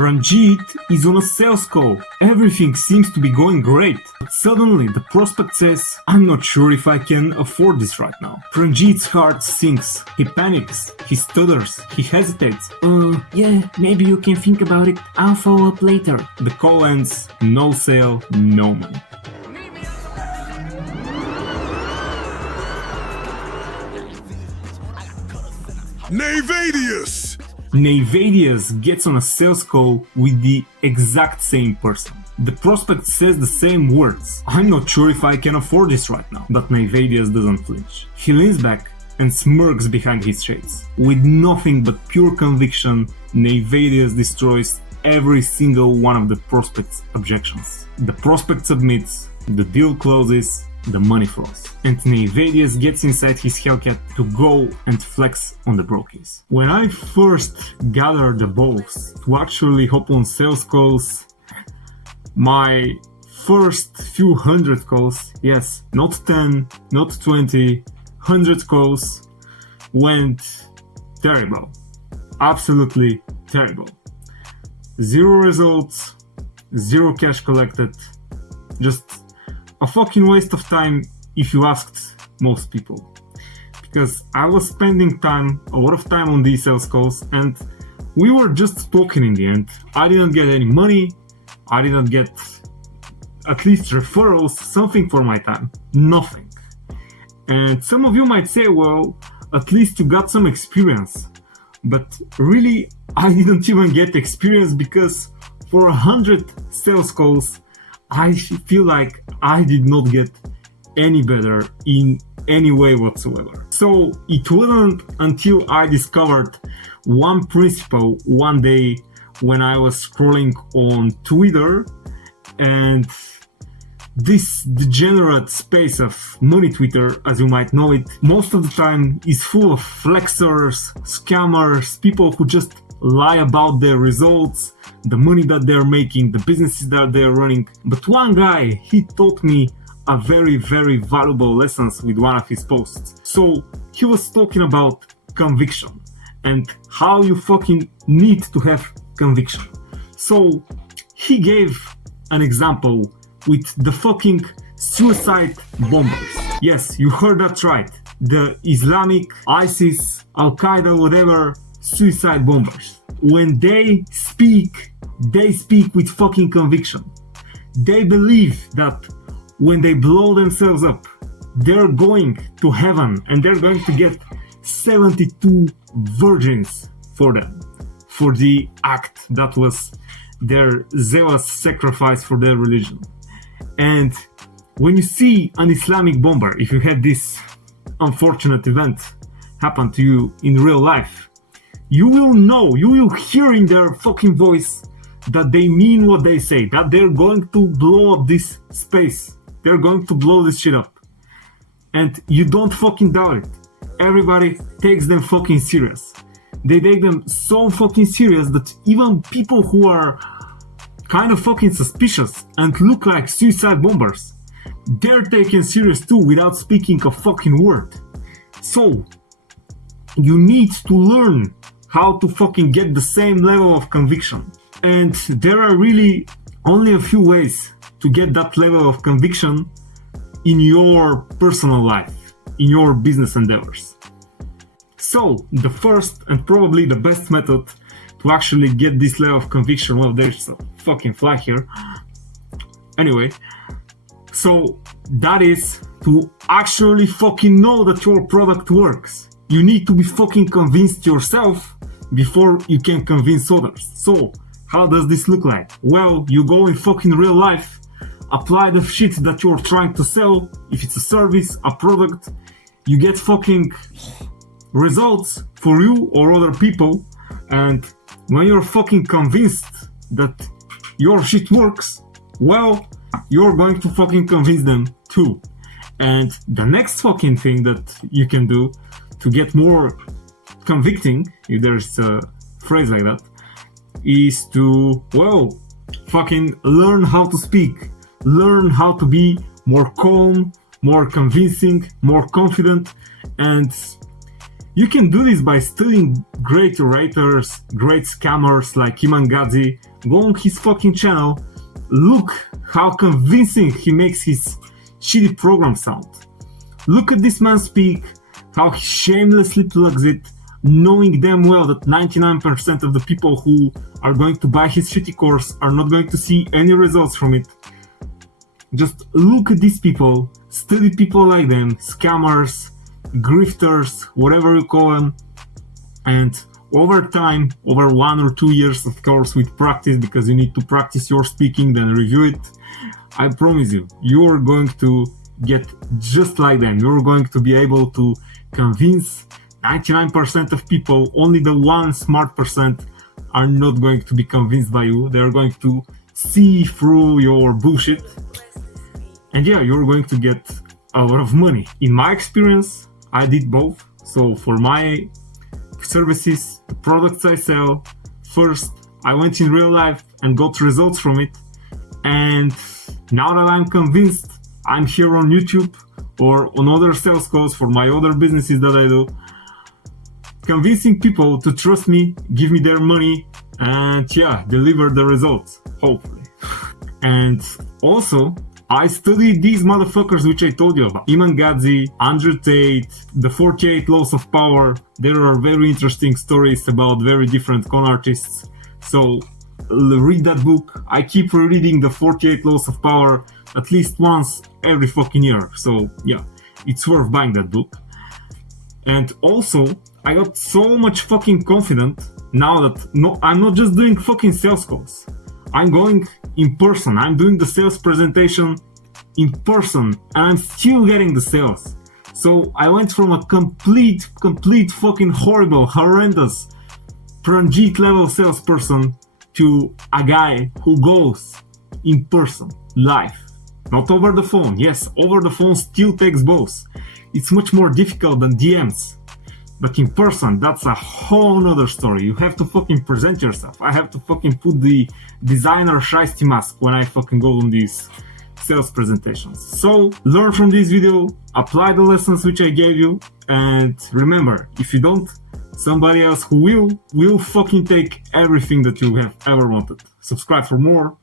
Pranjit is on a sales call. Everything seems to be going great. But suddenly the prospect says, I'm not sure if I can afford this right now. Pranjit's heart sinks. He panics. He stutters. He hesitates. Yeah, maybe you can think about it. I'll follow up later. The call ends. No sale, no money. Nayvadius! Nayvadius gets on a sales call with the exact same person. The prospect says the same words. I'm not sure if I can afford this right now. But Nayvadius doesn't flinch. He leans back and smirks behind his shades. With nothing but pure conviction, Nayvadius destroys every single one of the prospect's objections. The prospect submits, the deal closes, the money flows. And Nayvadius gets inside his Hellcat to go and flex on the brokies. When I first gathered the balls to actually hop on sales calls, my first few hundred calls, yes, not 10, not 20, 100 calls, went terrible. Absolutely terrible. Zero results, zero cash collected, just a fucking waste of time if you asked most people. Because I was spending a lot of time on these sales calls, and we were just talking in the end. I didn't get any money, I didn't get at least referrals, something for my time. Nothing. And some of you might say, well, at least you got some experience. But really, I didn't even get experience because for 100 sales calls, I feel like I did not get any better in any way whatsoever. So it wasn't until I discovered one principle one day when I was scrolling on Twitter, and this degenerate space of money Twitter, as you might know it, most of the time is full of flexers, scammers, people who just lie about their results, the money that they're making, the businesses that they're running. But one guy, he taught me a very, very valuable lessons with one of his posts. So he was talking about conviction and how you fucking need to have conviction. So he gave an example with the fucking suicide bombers. Yes, you heard that right. The Islamic, ISIS, Al-Qaeda, whatever, suicide bombers. When they speak with fucking conviction. They believe that when they blow themselves up, they're going to heaven and they're going to get 72 virgins for them, for the act that was their zealous sacrifice for their religion. And when you see an Islamic bomber, if you had this unfortunate event happen to you in real life, you will know, you will hear in their fucking voice that they mean what they say, that they're going to blow up this space. They're going to blow this shit up. And you don't fucking doubt it. Everybody takes them fucking serious. They take them so fucking serious that even people who are kind of fucking suspicious and look like suicide bombers, they're taken serious too without speaking a fucking word. So, you need to learn how to fucking get the same level of conviction. And there are really only a few ways to get that level of conviction in your personal life, in your business endeavors. So, the first and probably the best method to actually get this level of conviction, well, there's a fucking fly here. Anyway, so that is to actually fucking know that your product works. You need to be fucking convinced yourself before you can convince others. So, how does this look like? Well, you go in fucking real life, apply the shit that you're trying to sell. If it's a service, a product, you get fucking results for you or other people. And when you're fucking convinced that your shit works, well, you're going to fucking convince them too. And the next fucking thing that you can do to get more convicting, if there's a phrase like that, is to, well, fucking learn how to speak. Learn how to be more calm, more convincing, more confident. And you can do this by studying great orators, great scammers like Iman Gadzhi, Go on his fucking channel. Look how convincing he makes his shitty program sound. Look at this man speak, how he shamelessly plugs it, knowing damn well that 99% of the people who are going to buy his shitty course are not going to see any results from it. Just look at these people, study people like them, scammers, grifters, whatever you call them, and over time, over 1 or 2 years, of course, with practice, because you need to practice your speaking, then review it, I promise you, you are going to get just like them. You're going to be able to convince 99% of people. Only the 1 smart percent are not going to be convinced by you. They're going to see through your bullshit. And yeah, you're going to get a lot of money. In my experience, I did both. So for my services, the products I sell, first I went in real life and got results from it. And now that I'm convinced, I'm here on YouTube or on other sales calls for my other businesses that I do, convincing people to trust me, give me their money, and yeah, deliver the results, hopefully. And also, I studied these motherfuckers which I told you about. Iman Gadzhi, Andrew Tate, the 48 Laws of Power. There are very interesting stories about very different con artists. So read that book. I keep rereading the 48 Laws of Power at least once every fucking year. So yeah, it's worth buying that book. And also, I got so much fucking confident now that I'm not just doing fucking sales calls. I'm going in person. I'm doing the sales presentation in person and I'm still getting the sales. So I went from a complete fucking horrible, horrendous Pranjit level salesperson to a guy who goes in person, live. Not over the phone. Yes, over the phone still takes both. It's much more difficult than DMs. But in person, that's a whole nother story. You have to fucking present yourself. I have to fucking put the designer shiesty mask when I fucking go on these sales presentations. So, learn from this video, apply the lessons which I gave you, and remember, if you don't, somebody else who will fucking take everything that you have ever wanted. Subscribe for more.